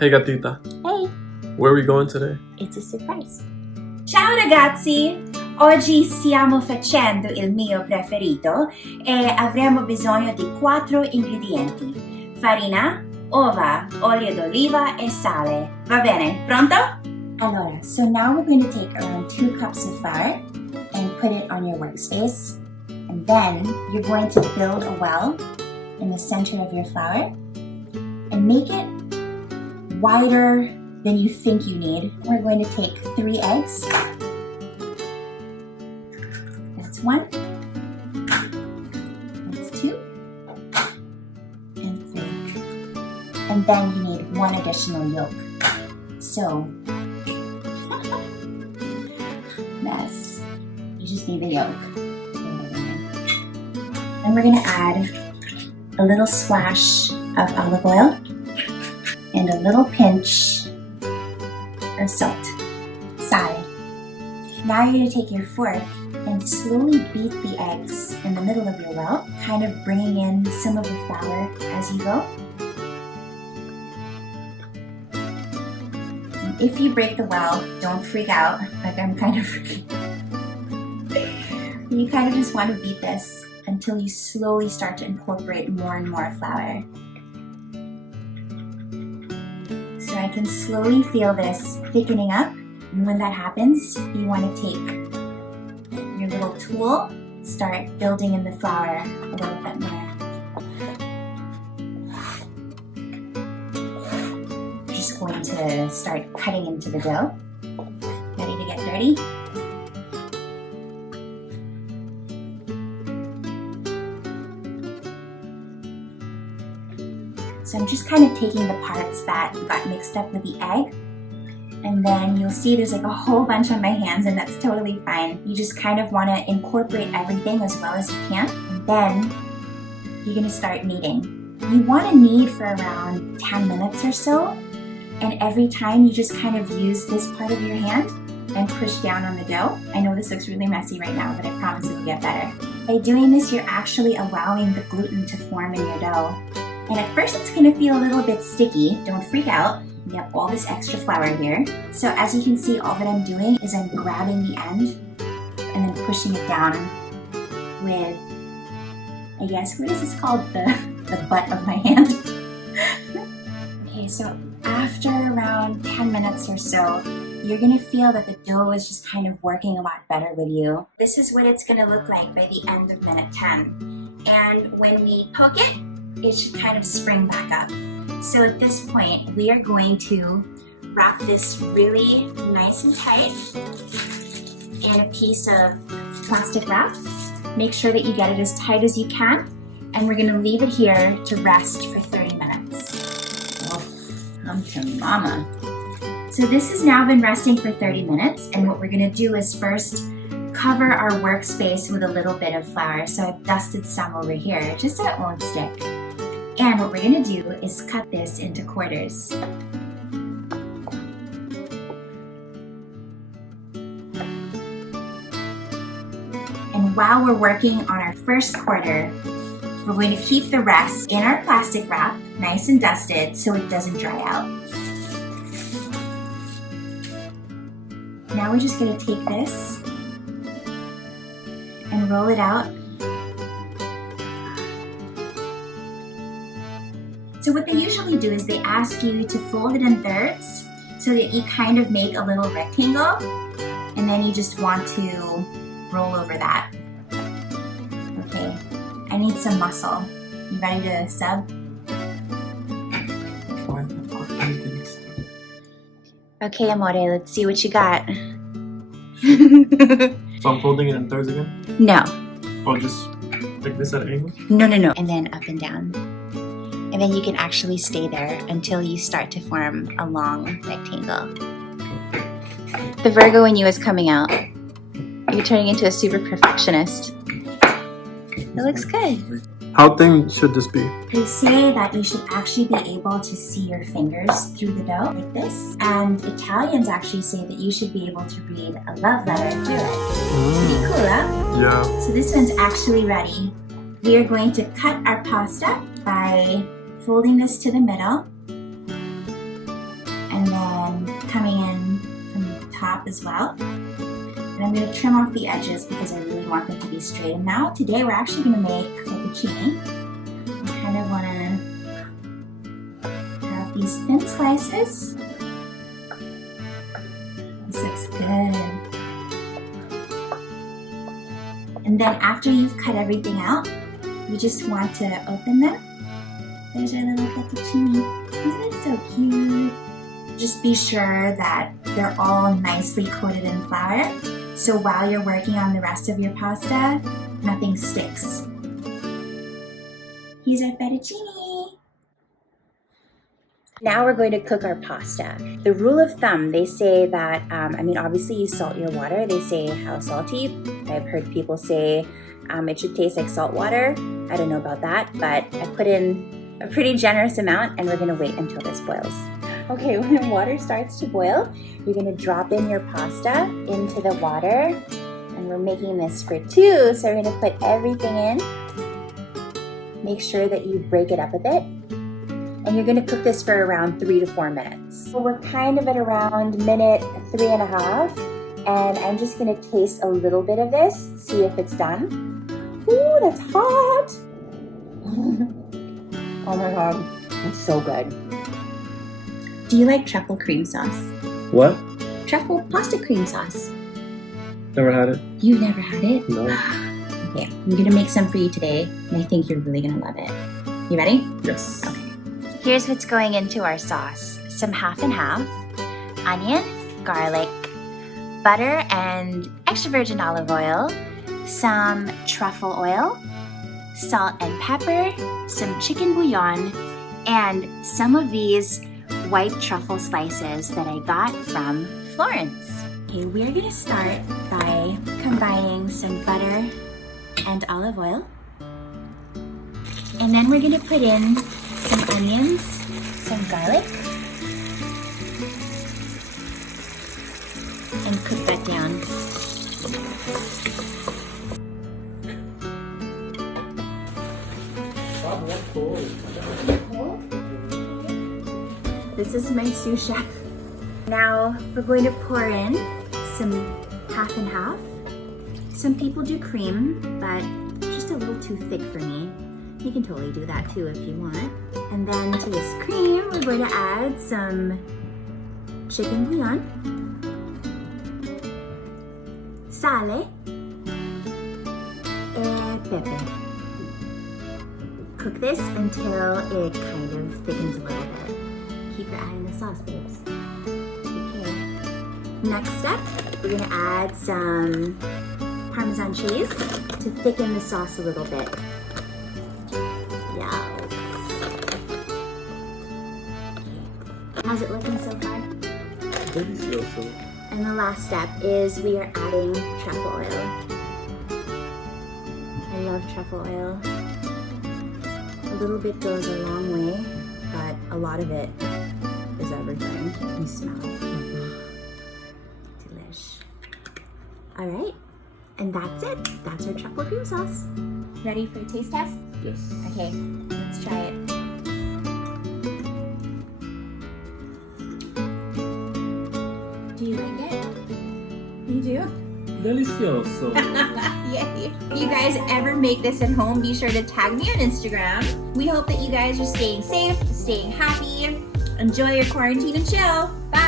Hey gatita, Hey, where are we going today? it's a surprise. Ciao ragazzi! Oggi stiamo facendo il mio preferito e avremo bisogno di 4 ingredienti: farina, ova, olio d'oliva e sale. Va bene, pronto? Allora, so now we're going to take around 2 cups of flour and put it on your workspace. And then you're going to build a well in the center of your flour and make it wider than you think you need. We're going to take 3 eggs. That's 1. That's 2. And 3. And then you need 1 additional yolk. So, mess. You just need the yolk. And we're going to add a little splash of olive oil and a little pinch of salt. Sal. Now you're going to take your fork and slowly beat the eggs in the middle of your well, kind of bringing in some of the flour as you go. And if you break the well, don't freak out, like I'm kind of freaking. You kind of just want to beat this until you slowly start to incorporate more and more flour. So I can slowly feel this thickening up, and when that happens, you want to take your little tool, start building in the flour a little bit more. Just going to start cutting into the dough. Ready to get dirty? So I'm just kind of taking the parts that got mixed up with the egg, and then you'll see there's like a whole bunch on my hands, and that's totally fine. You just kind of want to incorporate everything as well as you can, and then you're going to start kneading. You want to knead for around 10 minutes or so, and every time you just kind of use this part of your hand and push down on the dough. I know this looks really messy right now, but I promise it will get better. By doing this, you're actually allowing the gluten to form in your dough. And at first it's going to feel a little bit sticky. Don't freak out. We have all this extra flour here. So as you can see, all that I'm doing is I'm grabbing the end and then pushing it down with, I guess, what is this called? The butt of my hand. Okay, so after around 10 minutes or so, you're going to feel that the dough is just kind of working a lot better with you. This is what it's going to look like by the end of minute 10. And when we poke it, it should kind of spring back up. So at this point, we are going to wrap this really nice and tight in a piece of plastic wrap. Make sure that you get it as tight as you can, and we're gonna leave it here to rest for 30 minutes. Oh, come to mama. So this has now been resting for 30 minutes, and what we're gonna do is first cover our workspace with a little bit of flour. So I've dusted some over here, just so it won't stick. And what we're going to do is cut this into quarters. And while we're working on our first quarter, we're going to keep the rest in our plastic wrap, nice and dusted, so it doesn't dry out. Now we're just going to take this and roll it out. So what they usually do is they ask you to fold it in thirds so that you kind of make a little rectangle, and then you just want to roll over that. Okay, I need some muscle. You ready to sub? Okay, amore, let's see what you got. So I'm folding it in thirds again? No. Or just like this at an angle? No. And then up and down. And then you can actually stay there until you start to form a long rectangle. The Virgo in you is coming out. You're turning into a super perfectionist. It looks good. How thin should this be? They say that you should actually be able to see your fingers through the dough like this. And Italians actually say that you should be able to read a love letter through it. Pretty cool, huh? Yeah. So this one's actually ready. We are going to cut our pasta by folding this to the middle and then coming in from the top as well. And I'm going to trim off the edges because I really want them to be straight. And now today we're actually going to make fettuccine. I kind of want to have these thin slices. This looks good. And then after you've cut everything out, you just want to open them. There's our little fettuccine. Isn't it so cute? Just be sure that they're all nicely coated in flour. So while you're working on the rest of your pasta, nothing sticks. Here's our fettuccine. Now we're going to cook our pasta. The rule of thumb, they say that, obviously you salt your water. They say how salty. I've heard people say it should taste like salt water. I don't know about that, but I put in a pretty generous amount and we're gonna wait until this boils. Okay, when the water starts to boil, you're gonna drop in your pasta into the water. And we're making this for two, so we're gonna put everything in. Make sure that you break it up a bit. And you're gonna cook this for around 3 to 4 minutes. So we're kind of at around minute 3.5. And I'm just gonna taste a little bit of this, see if it's done. Ooh, that's hot. Oh my God, it's so good. Do you like truffle cream sauce? What? Truffle pasta cream sauce. Never had it. You've never had it? No. Okay, I'm gonna make some for you today, and I think you're really gonna love it. You ready? Yes. Okay. Here's what's going into our sauce. Some half and half, onion, garlic, butter and extra virgin olive oil, some truffle oil, salt and pepper, some chicken bouillon, and some of these white truffle slices that I got from Florence. Okay, we're gonna start by combining some butter and olive oil. And then we're gonna put in some onions, some garlic, and cook that down. This is my sous chef. Now we're going to pour in some half and half. Some people do cream, but it's just a little too thick for me. You can totally do that too if you want. And then to this cream, we're going to add some chicken bouillon, sale, and pepper. Cook this until it kind of thickens a little bit. Keep your eye on the sauce, babes. Okay. Next step, we're gonna add some Parmesan cheese to thicken the sauce a little bit. Yes. Okay. How's it looking so far? Delicioso. And the last step is we are adding truffle oil. I love truffle oil. A little bit goes a long way, but a lot of it is everything. You smell it. Delish. All right, and that's it. That's our truffle cream sauce. Ready for a taste test? Yes. Okay, let's try it. Do you like it? You do? Delicioso. Yay. If you guys ever make this at home, be sure to tag me on Instagram. We hope that you guys are staying safe, staying happy. Enjoy your quarantine and chill. Bye.